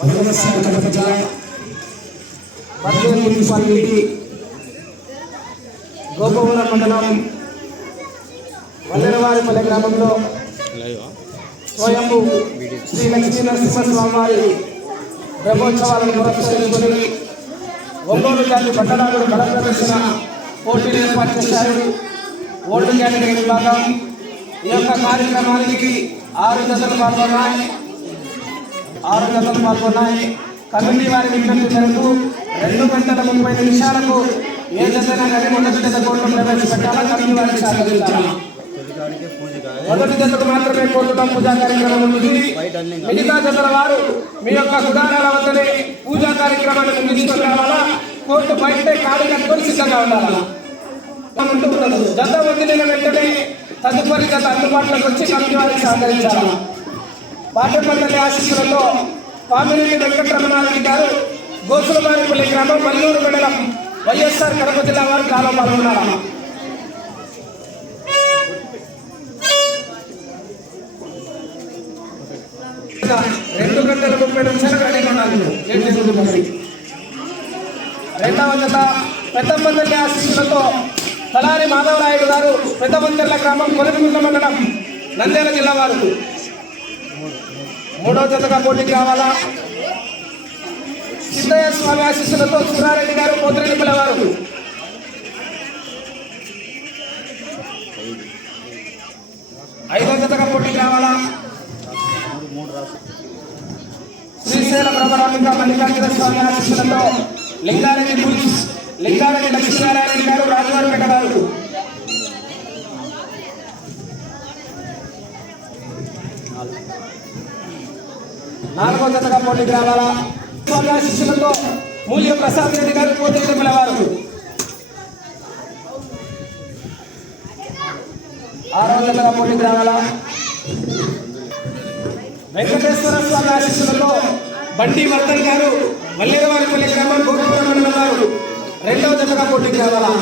వైఎస్ఆర్ కడప జిల్లా మున్సిపాలిటీ గోపవరం మండలం వల్లెరవారిపల్లె గ్రామంలో స్వయంభూ శ్రీ లక్ష్మీ నరసింహస్వామి వారి బ్రహ్మోత్సవాలను పురస్కరించుకుని ఒంగోలు జాతి పట్టణాలు బలప్రదర్శన పోటీలు ఏర్పాటు చేశారు ఓటు కేటగిరీ విభాగం ఈ యొక్క కార్యక్రమానికి ఆరు దశలు పాల్గొన్నాయి. ఆరు జతలు పాల్గొన్నాయి కమిటీ వారి విజ్ఞప్తి మేరకు రెండు గంటల ముప్పై నిమిషాలకు ఏ జతైనా కానీ మొదటి జత కోర్టు ప్రవేశపెట్టాలా కమిటీ వారికి సహకరించాలి మొదటి దశకు మాత్రమే కోర్టులో పూజా కార్యక్రమం ఉంది. మిగతా జతల వారు మీ యొక్క గుడారాల వద్దనే పూజా కార్యక్రమాన్ని ముగించుకొని రావాలా కోర్టు బయటే కాడి కట్టుకొని సిద్ధంగా ఉండాలా. జత వదిలిన వెంటనే తదుపరి జత అందుబాటులోకి వచ్చి కమిటీ వారికి సహకరించాలి. పాఠ్యపద్ధతి ఆశీస్సులతో పామిరెడ్డి వెంకటరమణారెడ్డి గారు గోసులబారిపల్లి గ్రామం మల్లూరు మండలం వైఎస్ఆర్ కడప జిల్లా వారు కాలం పాల్గొన్నారు. రెండు గంటల ముప్పై నిమిషాలు రెడీ ఉన్నారు. రెండవ జత పెద్దమందల్లి ఆశీస్సులతో తలారి మాధవరాయుడు గారు పెద్దమందెల్ల గ్రామం కొలమిగుంట మండలం నంద్యాల జిల్లా వారు. మూడో జతగా పోటీకి రావాలా? సిద్ధయ్య స్వామి ఆశీస్సులతో సురారెడ్డి గారు పోతిరెడ్డిపల్లి పిల్లవారు ఐదో జతగా పోటీకి రావాలా? శ్రీశైల ప్రభరామిక మల్లికార్జున స్వామి ఆశీస్సులతో లింగారెడ్డి పులిస్ లింగారెడ్డి లక్ష్మీనారాయణ గారు రాజుగారు పెట్టగారు నాలుగో జతగా పోటీకి రావాలా స్వామి ఆశీస్సులతో మూల్య ప్రసాద్ రెడ్డి గారు పోటీ వారు ఆరో జతగా పోటీకి రావాలా వెంకటేశ్వర స్వామి ఆశీస్సులతో బండి వర్ధన్ గారు వల్లేరవారిపల్లి గ్రామం గోపవరం మండలం వారు రెండవ జతగా పోటీకి రావాలా